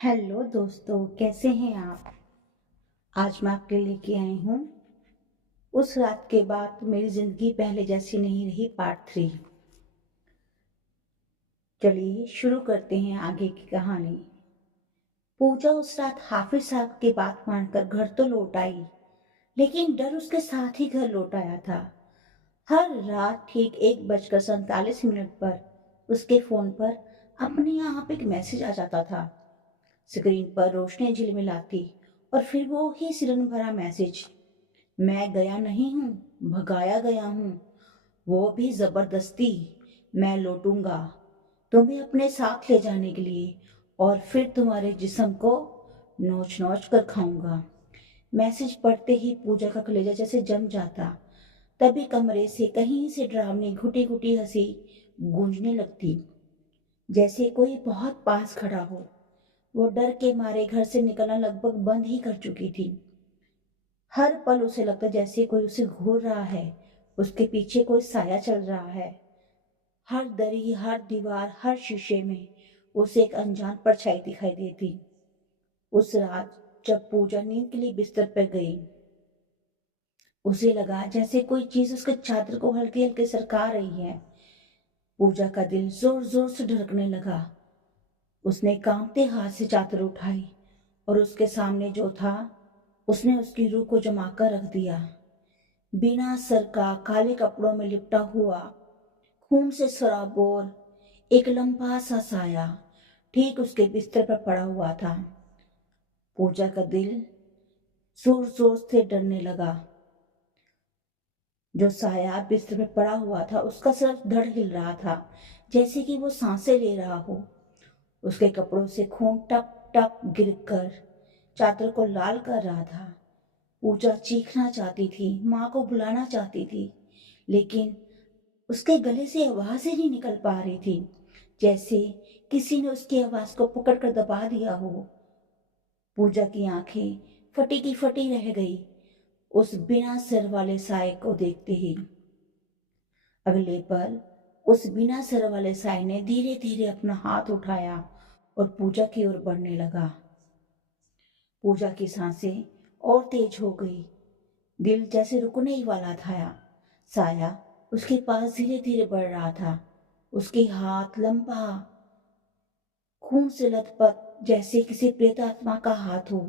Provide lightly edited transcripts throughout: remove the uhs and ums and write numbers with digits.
Hello दोस्तों, कैसे हैं आप। आज मैं आपके लेके आई हूँ उस रात के बाद मेरी जिंदगी पहले जैसी नहीं रही पार्ट 3। चलिए शुरू करते हैं आगे की कहानी। पूजा उस रात हाफिज साहब की बात मानकर घर तो लौट आई, लेकिन डर उसके साथ ही घर लौट आया था। हर रात ठीक 1:47 पर उसके फोन पर अपने आप एक मैसेज आ जाता था। स्क्रीन पर रोशनी झिलमिलाती और फिर वो ही सिरन भरा मैसेज, मैं गया नहीं हूँ, भगाया गया हूँ, वो भी जबरदस्ती। मैं लौटूंगा तुम्हें अपने साथ ले जाने के लिए और फिर तुम्हारे जिस्म को नोच नोच कर खाऊंगा। मैसेज पढ़ते ही पूजा का कलेजा जैसे जम जाता। तभी कमरे से कहीं से डरावनी घुटी घुटी हंसी गूंजने लगती, जैसे कोई बहुत पास खड़ा हो। वो डर के मारे घर से निकलना लगभग बंद ही कर चुकी थी। हर पल उसे लगता जैसे कोई उसे घूर रहा है, उसके पीछे कोई साया चल रहा है। हर दरी, हर दीवार, हर शीशे में उसे एक अनजान परछाई दिखाई देती। उस रात जब पूजा नींद के लिए बिस्तर पर गई, उसे लगा जैसे कोई चीज उसके चादर को हल्के हल्के सरका रही है। पूजा का दिल जोर जोर से धड़कने लगा। उसने कांपते हाथ से चादर उठाई और उसके सामने जो था, उसने उसकी रूह को जमा कर रख दिया। बिना सर का, काले कपड़ों में लिपटा हुआ, खून से सराबोर एक लंबा सा साया ठीक उसके बिस्तर पर पड़ा हुआ था। पूजा का दिल जोर जोर से डरने लगा। जो साया बिस्तर पर पड़ा हुआ था उसका सिर्फ धड़ हिल रहा था, जैसे कि वो सांसें ले रहा हो। उसके कपड़ों से खून टप टप गिरकर चादर को लाल कर रहा था। पूजा चीखना चाहती थी, माँ को बुलाना चाहती थी, लेकिन उसके गले से आवाज ही नहीं निकल पा रही थी, जैसे किसी ने उसकी आवाज को पकड़ कर दबा दिया हो। पूजा की आंखें फटी की फटी रह गई उस बिना सिर वाले साए को देखते ही। अगले पल उस बिना सिर वाले साए ने धीरे धीरे अपना हाथ उठाया और पूजा की ओर बढ़ने लगा। पूजा की सांसें और तेज हो गई, दिल जैसे रुकने ही वाला था। साया उसके पास धीरे धीरे बढ़ रहा था। उसके हाथ लंबा, खून से लथपथ, जैसे किसी प्रेतात्मा का हाथ हो,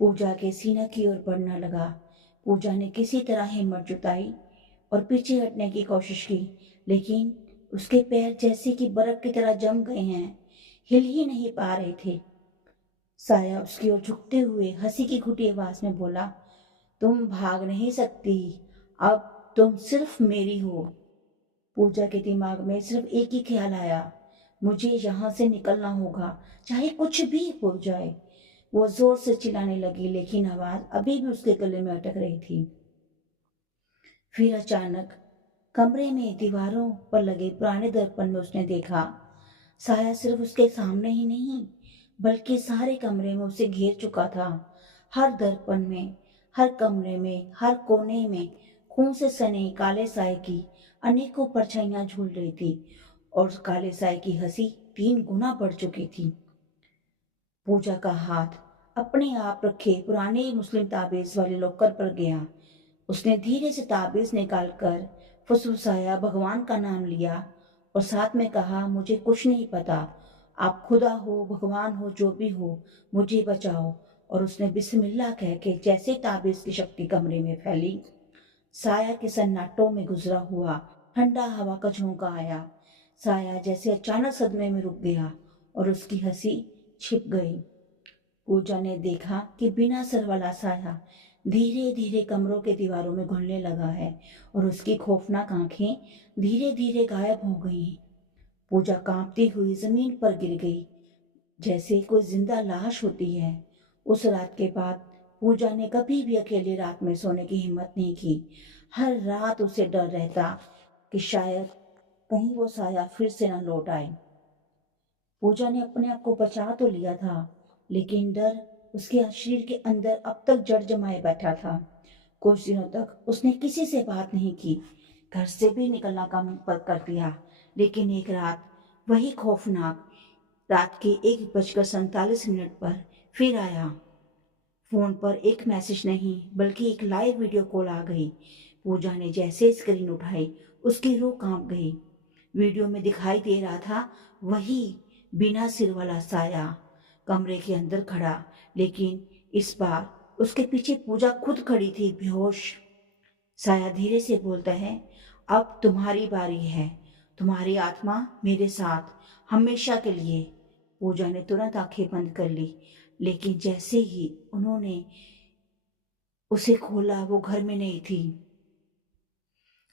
पूजा के सीना की ओर बढ़ने लगा। पूजा ने किसी तरह हिम्मत जुटाई और पीछे हटने की कोशिश की, लेकिन उसके पैर जैसे कि बर्फ की तरह जम गए हैं, हिल ही नहीं पा रहे थे। साया उसकी ओर झुकते हुए हंसी की घुटी आवाज में बोला, तुम भाग नहीं सकती, अब तुम सिर्फ मेरी हो। पूजा के दिमाग में सिर्फ एक ही ख्याल आया, मुझे यहाँ से निकलना होगा, चाहे कुछ भी हो जाए। वो जोर से चिल्लाने लगी, लेकिन आवाज अभी भी उसके गले में अटक रही थी। फिर अचानक कमरे में दीवारों पर लगे पुराने दर्पण में उसने देखा, साया सिर्फ उसके सामने ही नहीं, बल्कि सारे कमरे में उसे घेर चुका था। हर दर्पण में, हर कमरे में, हर कोने में खून से सने काले साए की अनेकों परछाइयां झूल रही थी और काले साए की हंसी 3 गुना बढ़ चुकी थी। पूजा का हाथ अपने आप रखे पुराने मुस्लिम ताबीज वाले लॉकर पर गया। उसने धीरे से ताबीज निकालकर फुसफुसाया, भगवान का नाम लिया और साथ में कहा, मुझे कुछ नहीं पता, आप खुदा हो, भगवान हो, जो भी हो, मुझे बचाओ। और उसने बिस्मिल्लाह कह के जैसे ताबीज की शक्ति कमरे में फैली, साया के सन्नाटों में गुजरा हुआ ठंडा हवा का झोंका आया। साया जैसे अचानक सदमे में रुक गया और उसकी हंसी छिप गई। पूजा ने देखा कि बिना सर वाला साया धीरे धीरे कमरों के दीवारों में घुलने लगा है और उसकी खौफनाक आंखें धीरे धीरे गायब हो गई। पूजा कांपती हुई जमीन पर गिर गई, जैसे कोई जिंदा लाश होती है। उस रात के बाद पूजा ने कभी भी अकेली रात में सोने की हिम्मत नहीं की। हर रात उसे डर रहता कि शायद कहीं वो साया फिर से न लौट आए। पूजा ने अपने आप को बचा तो लिया था, लेकिन डर उसके शरीर के अंदर अब तक जड़ जमाए बैठा था। कुछ दिनों तक उसने किसी से बात नहीं की, घर से भी निकलना कम कर दिया। लेकिन एक रात वही खौफनाक रात के 1:47 पर फिर आया। फोन पर एक मैसेज नहीं बल्कि एक लाइव वीडियो कॉल आ गई। पूजा ने जैसे स्क्रीन उठाई उसकी रूह कांप गई। वीडियो में दिखाई दे रहा था वही बिना सिर वाला साया कमरे के अंदर खड़ा, लेकिन इस बार उसके पीछे पूजा खुद खड़ी थी, बेहोश। साया धीरे से बोलता है, अब तुम्हारी बारी है, तुम्हारी आत्मा मेरे साथ हमेशा के लिए। पूजा ने तुरंत आंखें बंद कर ली, लेकिन जैसे ही उन्होंने उसे खोला वो घर में नहीं थी।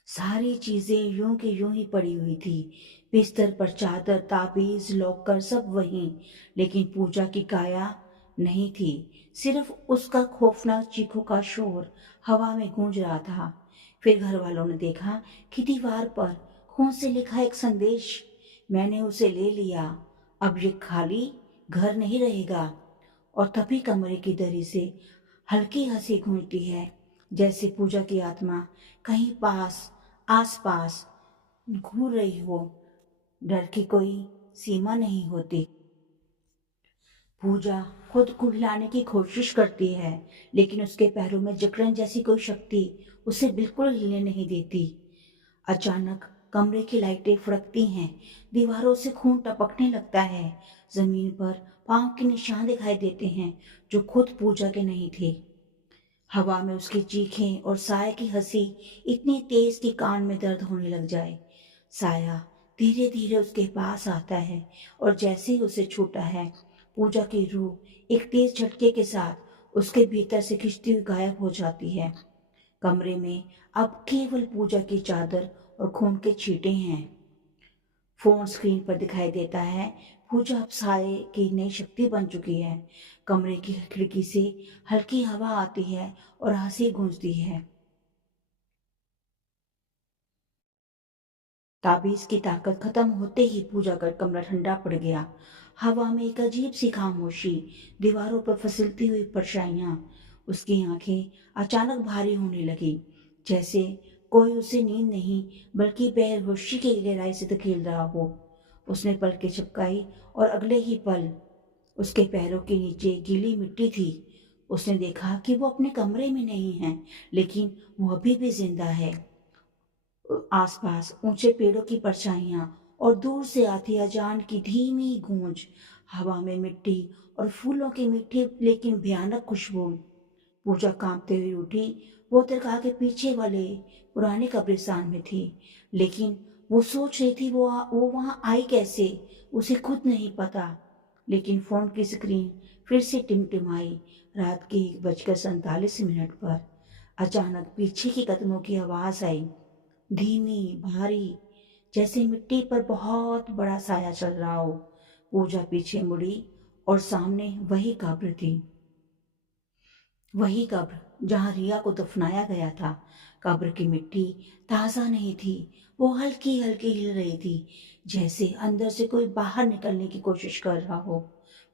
सारी चीजें यूं की यूं ही पड़ी हुई थी। बिस्तर पर चादर, ताबीज, लॉकर सब वहीं, लेकिन पूजा की काया नहीं थी। सिर्फ उसका खौफनाक चीखों का शोर हवा में गूंज रहा था। फिर घर वालों ने देखा कि दीवार पर खून से लिखा एक संदेश, मैंने उसे ले लिया, अब ये खाली घर नहीं रहेगा। और तभी कमरे की दरी से हल्की हंसी गूंजती है, जैसे पूजा की आत्मा कहीं आसपास घूर रही हो। डर की कोई सीमा नहीं होती। पूजा खुद को हिलाने की कोशिश करती है, लेकिन उसके पैरों में जकड़न जैसी कोई शक्ति उसे बिल्कुल हिलने नहीं देती। अचानक कमरे की लाइटें फड़कती हैं, दीवारों से खून टपकने लगता है, जमीन पर पांव के निशान दिखाई देते हैं जो खुद पूजा के नहीं थे। हवा में उसकी चीखें और साया की हंसी इतनी तेज कि कान में दर्द होने लग जाए। साया धीरे धीरे उसके पास आता है और जैसे ही उसे छूता है, पूजा की रूह एक तेज झटके के साथ उसके भीतर से खिंचती हुई गायब हो जाती है। कमरे में अब केवल पूजा की चादर और खून के छींटे हैं। फोन स्क्रीन पर दिखाई देता है पूजा अब साये की नई शक्ति बन चुकी है। कमरे की खिड़की से हल्की हवा आती है और हंसी गूंजती है। ताबीज की ताकत खत्म होते ही पूजा का कमरा ठंडा पड़ गया। हवा में एक अजीब सी खामोशी, दीवारों पर फिसलती हुई परछाइयां। उसकी आंखें अचानक भारी होने लगी, जैसे कोई उसे नींद नहीं बल्कि बेहोशी की गहराई से धकेल रहा हो। उसने पलकें झपकाई और अगले ही पल उसके पैरों के नीचे गीली मिट्टी थी। उसने देखा कि वो अपने कमरे में नहीं है, लेकिन वो अभी भी जिंदा है। आसपास ऊंचे पेड़ों की परछाइयां और दूर से आती अजान की धीमी गूंज। हवा में मिट्टी और फूलों की मीठी लेकिन भयानक खुशबू। पूजा कांपते हुए उठी। वो दरगाह के पीछे वाले पुराने कब्रिस्तान में थी, लेकिन वो सोच रही थी वो वहां आई कैसे, उसे खुद नहीं पता। लेकिन फोन की स्क्रीन फिर से टिमटिमाई। रात के 1:47 पर अचानक पीछे के कदमों की आवाज आई, धीमी, भारी, जैसे मिट्टी पर बहुत बड़ा साया चल रहा हो। पूजा पीछे मुड़ी और सामने वही कब्र थी, वही कब्र जहां रिया को दफनाया गया था। कब्र की मिट्टी ताजा नहीं थी, वो हल्की हल्की हिल रही थी, जैसे अंदर से कोई बाहर निकलने की कोशिश कर रहा हो।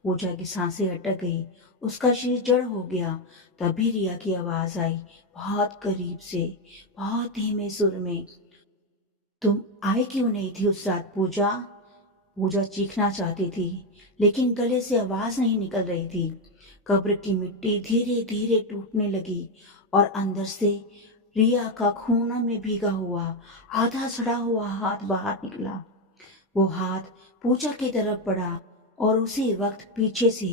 पूजा की सांसें अटक गई, उसका शरीर जड़ हो गया। तभी रिया की आवाज आई, बहुत करीब से, बहुत धीमे सुर में, तुम आए क्यों नहीं थी उस रात पूजा? पूजा चीखना चाहती थी, लेकिन गले से आवाज नहीं निकल रही थी। कब्र की मिट्टी धीरे धीरे टूटने लगी और अंदर से रिया का खून में भीगा हुआ आधा सड़ा हुआ हाथ बाहर निकला। वो हाथ पूजा की तरफ बढ़ा और उसी वक्त पीछे से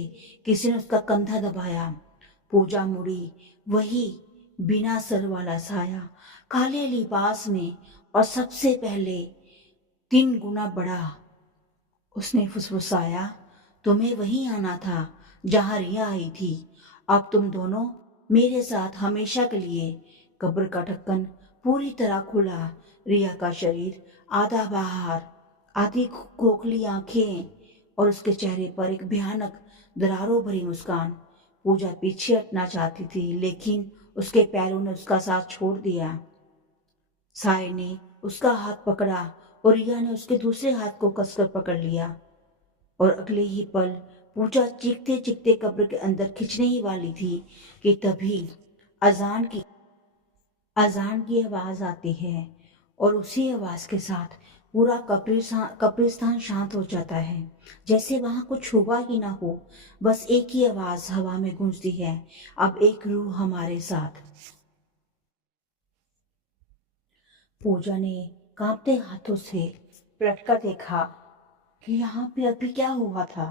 किसी ने उसका कंधा दबाया। पूजा मुड़ी, वही बिना सर वाला साया, काले लिबास में, और सबसे पहले 3 गुना बड़ा। उसने फुसफुसाया, तुम्हें वहीं आना था जहां रिया आई थी। अब तुम दोनों मेरे साथ हमेशा के लिए। कब्र का ढक्कन पूरी तरह खुला, रिया का शरीर आधा बाहर, आधी खोखली आंखें, और उसके चेहरे पर एक भयानक दरारों भरी मुस्कान। पूजा पीछे हटना चाहती थी, लेकिन उसके पैरों ने उसका साथ छोड़ दिया। साय ने उसका हाथ पकड़ा और रिया ने उसके दूसरे हाथ को कसकर पकड़ लिया, और अगले ही पल पूजा चीखते चीखते कब्र के अंदर खिंचने ही वाली थी कि तभी अजान की अजान की आवाज आती है, और उसी आवाज के साथ पूरा कब्रिस्तान शांत हो जाता है, जैसे वहां कुछ हुआ ही ना हो। बस एक ही आवाज हवा में गूंजती है, अब एक रूह हमारे साथ। पूजा ने कांपते हाथों से पलटकर देखा कि यहाँ पे अभी क्या हुआ था।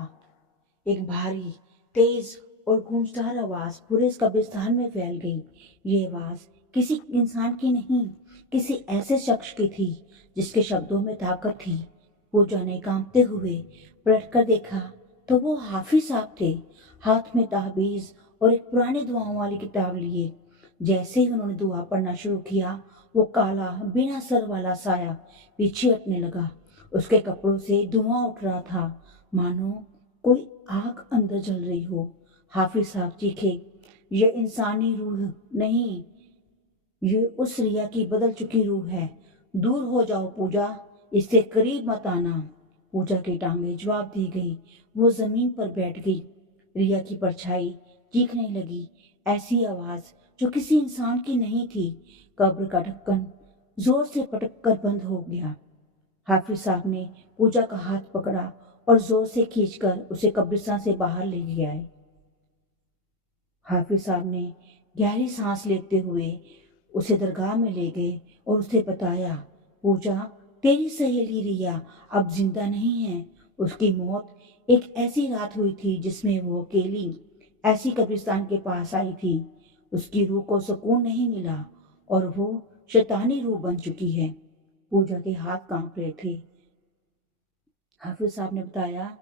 एक भारी, तेज और गूंजदार आवाज पूरे इस कब्रिस्तान में फैल गई। ये आवाज किसी इंसान की नहीं, किसी ऐसे शख्स की थी जिसके शब्दों में ताकत थी। पूजा ने कांपते हुए पलटकर देखा तो वो हाफिज साहब थे, हाथ में ताबीज और एक पुरानी दुआओं वाली किताब लिए। जैसे ही उन्होंने दुआ पढ़ना शुरू किया, वो काला बिना सर वाला साया पीछे हटने लगा। उसके कपड़ों से धुआं उठ रहा था, मानो कोई आग अंदर जल रही हो। हाफिज साहब चीखे, ये इंसानी रूह नहीं, ये उस रिया की बदल चुकी रूह है। दूर हो जाओ पूजा, इससे करीब मत आना। पूजा की टांगे जवाब दी गई। वो जमीन पर बैठ गई। रिया की परछाई चीखने लगी, ऐसी आवाज जो किसी इंसान की नहीं थी। कब्र का ढक्कन जोर से पटक कर बंद हो गया। हाफिज साहब ने पूजा का हाथ पकड़ा और जोर से खींचकर उसे कब्रिस्तान से बाहर ले लिया है। हाफिज साहब ने गहरी सांस लेते हुए उसे दरगाह में ले गए और उसे बताया, पूजा, तेरी सहेली रिया अब जिंदा नहीं है। उसकी मौत एक ऐसी रात हुई थी जिसमें वो अकेली ऐसी कब्रिस्तान के पास आई थी। उसकी रूह को सुकून नहीं मिला और वो शैतानी रूह बन चुकी है। पूजा के हाथ कांप रहे थे। हाफिज साहब ने बताया,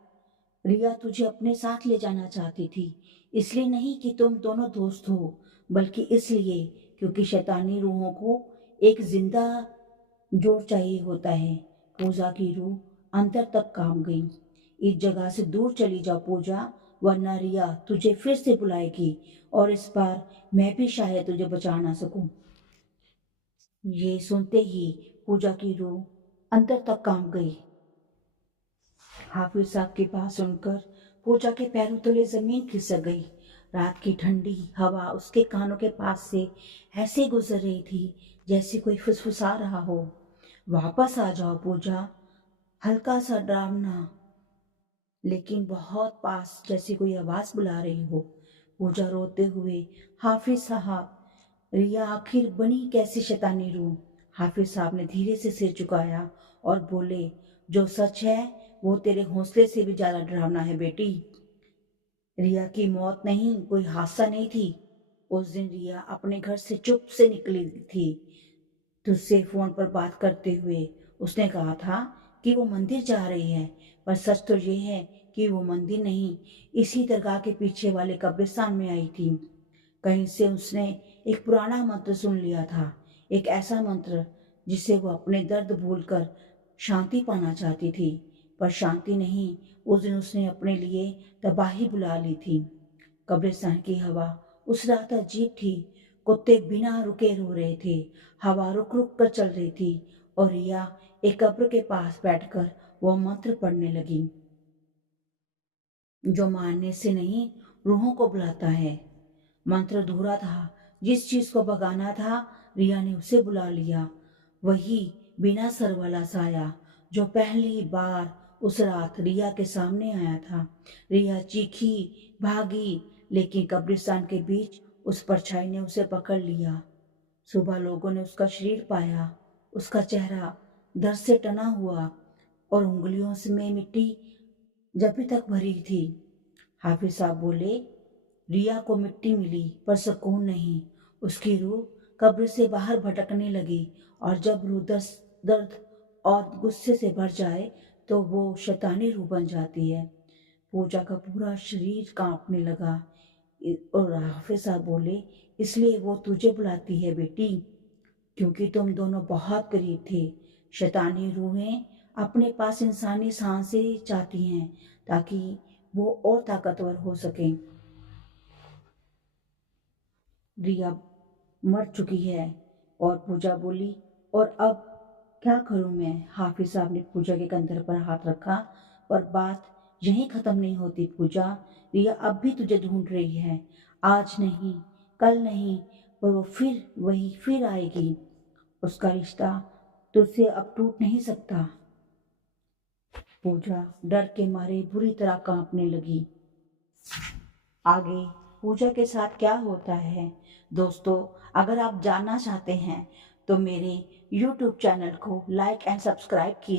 रिया तुझे अपने साथ ले जाना चाहती थी, इसलिए नहीं कि तुम दोनों दोस्त हो, बल्कि इसलिए क्योंकि शैतानी रूहों को एक जिंदा जोड़ चाहिए होता है। पूजा की रूह अंदर तक काम गई। इस जगह से दूर चली जाओ पूजा, वरना रिया तुझे फिर से बुलाएगी और इस बार मैं भी शायद तुझे बचा ना सकूं। ये सुनते ही पूजा की रूह अंदर तक काम गई। हाफिज साहब की बात सुनकर पूजा के पैरों तले जमीन खिसक गई। रात की ठंडी हवा उसके कानों के पास से ऐसे गुजर रही थी जैसे कोई फुसफुसा रहा हो, वापस आ जाओ पूजा। हल्का सा डरावना लेकिन बहुत पास जैसी कोई आवाज बुला रही हो। पूजा रोते हुए, हाफिज साहब, रिया आखिर बनी कैसी शैतानी रूह। हाफिज साहब ने धीरे से सिर झुकाया और बोले, जो सच है वो तेरे हौसले से भी ज्यादा डरावना है बेटी। रिया की मौत नहीं, कोई हादसा नहीं थी। उस दिन रिया अपने घर से चुप से निकली थी। तुझसे फोन पर बात करते हुए उसने कहा था कि वो मंदिर जा रही है, पर सच तो ये है कि वो मंदिर नहीं, इसी दरगाह के पीछे वाले कब्रिस्तान में आई थी। कहीं से उसने एक पुराना मंत्र सुन लिया था, एक ऐसा मंत्र जिसे वो अपने दर्द भूलकर शांति पाना चाहती थी। पर शांति नहीं, उस दिन उसने अपने लिए तबाही बुला ली थी। कब्रिस्तान की हवा उस रात अजीब थी। कुत्ते बिना रुके रो रहे थे, हवा रुक रुक कर चल रही थी और रिया एक कब्र के पास बैठकर वो मंत्र पढ़ने लगी, जो मारने से नहीं, रूहों को बुलाता है। मंत्र अधूरा था। जिस चीज को भगाना था, रिया ने उसे बुला लिया। वही बिना सर वाला साया जो पहली बार उस रात रिया के सामने आया था। रिया चीखी, भागी, लेकिन कब्रिस्तान के बीच उस परछाई ने उसे पकड़ लिया। सुबह लोगों ने उसका शरीर पाया। उसका चेहरा दर्द से टना हुआ और उंगलियों से में मिट्टी जब तक भरी थी। हाफिज साहब बोले, रिया को मिट्टी मिली पर सुकून नहीं। उसकी रूह कब्र से बाहर भटकने लगी और जब रूह दर्द और गुस्से से भर जाए तो वो शैतानी रूह बन जाती है। पूजा का पूरा शरीर कांपने लगा और हाफिज साहब बोले, इसलिए वो तुझे बुलाती है बेटी, क्योंकि तुम दोनों बहुत करीब थे। शैतानी रूहें अपने पास इंसानी सांसें चाहती हैं ताकि वो और ताकतवर हो सकें। रिया मर चुकी है। और पूजा बोली, और अब क्या करूं मैं। हाफिज साहब ने पूजा के कंधे पर हाथ रखा, पर बात यहीं खत्म नहीं होती पूजा। रिया अब भी तुझे ढूंढ रही है, आज नहीं, कल नहीं, पर वो फिर आएगी। उसका रिश्ता तुझसे अब टूट नहीं सकता। पूजा डर के मारे बुरी तरह कांपने लगी। आगे पूजा के साथ क्या होता है दोस्तों, अगर आप जानना चाहते हैं तो मेरे YouTube चैनल को लाइक एंड सब्सक्राइब कीजिए।